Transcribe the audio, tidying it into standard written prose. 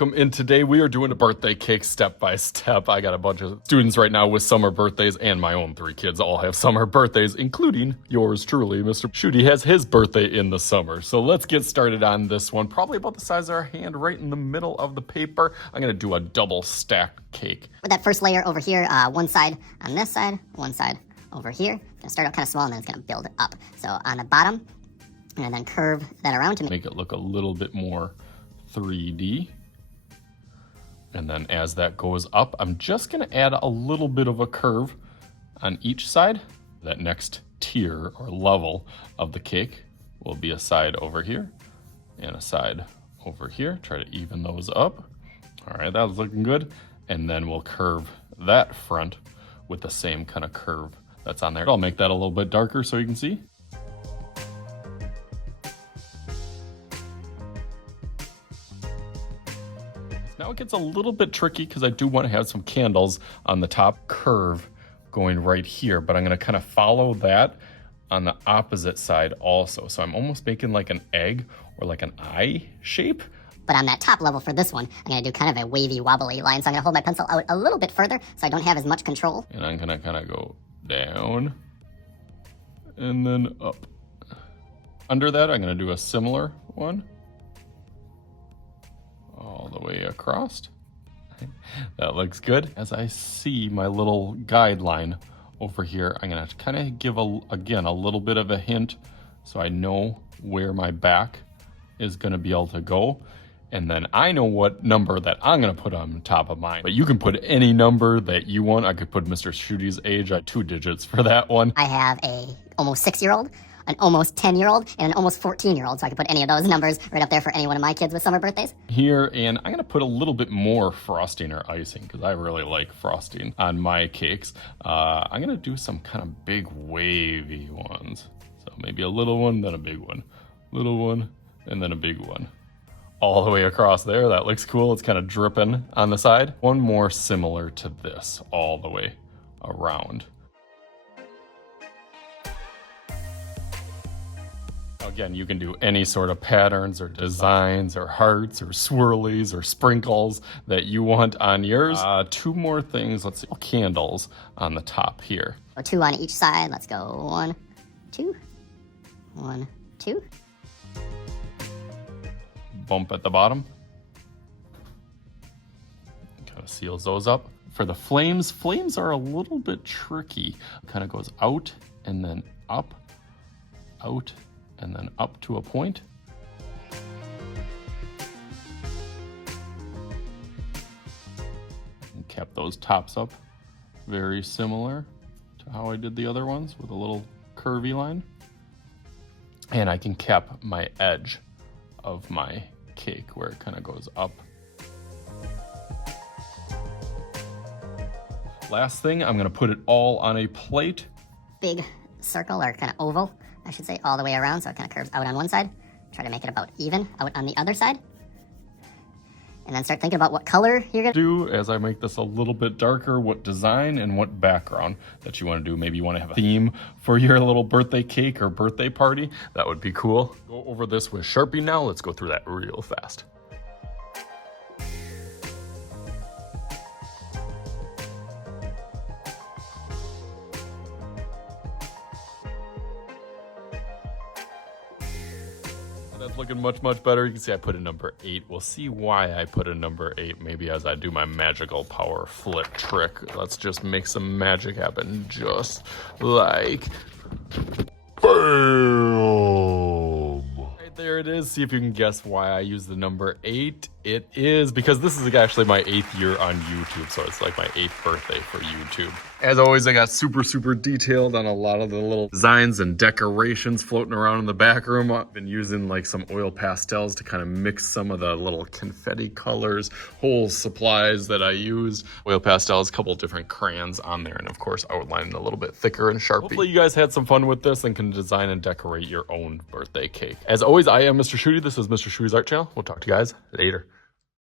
And today we are doing a birthday cake step by step. I got a bunch of students right now with summer birthdays, and my own 3 kids all have summer birthdays, including yours truly. Mr. Shooty has his birthday in the summer. So let's get started on this one. Probably about the size of our hand, right in the middle of the paper. I'm gonna do a double stack cake. With that first layer over here, one side on this side, one side over here. Gonna start out kind of small and then it's gonna build up. So on the bottom, and then curve that around to make it look a little bit more 3D. And then as that goes up, I'm just gonna add a little bit of a curve on each side. That next tier or level of the cake will be a side over here and a side over here. Try to even those up. All right, that's looking good. And then we'll curve that front with the same kind of curve that's on there. I'll make that a little bit darker so you can see. Now it gets a little bit tricky because I do want to have some candles on the top curve going right here, but I'm going to kind of follow that on the opposite side also. So I'm almost making like an egg or like an eye shape. But on that top level for this one, I'm going to do kind of a wavy, wobbly line. So I'm going to hold my pencil out a little bit further so I don't have as much control. And I'm going to kind of go down and then up. Under that, I'm going to do a similar one. All the way across. That looks good. As I see my little guideline over here, I'm gonna kind of give again a little bit of a hint so I know where my back is gonna be able to go. And then I know what number that I'm gonna put on top of mine. But you can put any number that you want. I could put Mr. Shooty's age at 2 digits for that one. I have a almost 6-year-old, an almost 10-year-old, and an almost 14-year-old, so I could put any of those numbers right up there for any one of my kids with summer birthdays. Here, and I'm gonna put a little bit more frosting or icing because I really like frosting on my cakes. I'm gonna do some kind of big wavy ones. So maybe a little one, then a big one. Little one, and then a big one. All the way across there, that looks cool. It's kind of dripping on the side. One more similar to this, all the way around. Again, you can do any sort of patterns or designs or hearts or swirlies or sprinkles that you want on yours. 2 more things. Let's see, candles on the top here. So 2 on each side. Let's go 1, 2, 1, 2. Bump at the bottom. Kind of seals those up. For the flames, flames are a little bit tricky. Kind of goes out and then up, out, and then up to a point. And kept those tops up very similar to how I did the other ones with a little curvy line. And I can cap my edge of my cake where it kind of goes up. Last thing, I'm gonna put it all on a plate. Big circle or kind of oval, I should say, all the way around, so it kind of curves out on one side. Try to make it about even out on the other side. And then start thinking about what color you're gonna do as I make this a little bit darker, what design and what background that you want to do. Maybe you want to have a theme for your little birthday cake or birthday party. That would be cool. Go over this with Sharpie now. Let's go through that real fast. That's looking much, much better. You can see I put a number 8. We'll see why I put a number 8, maybe as I do my magical power flip trick. Let's just make some magic happen, just like BAM! Right there it is. See if you can guess why I use the number 8. It is because this is actually my 8th year on YouTube, so it's like my 8th birthday for YouTube. As always, I got super, super detailed on a lot of the little designs and decorations floating around in the back room. I've been using like some oil pastels to kind of mix some of the little confetti colors, whole supplies that I used. Oil pastels, a couple of different crayons on there, and of course outlining a little bit thicker in Sharpie. Hopefully you guys had some fun with this and can design and decorate your own birthday cake. As always, I am Mr. Shooty. This is Mr. Shooty's Art Channel. We'll talk to you guys later.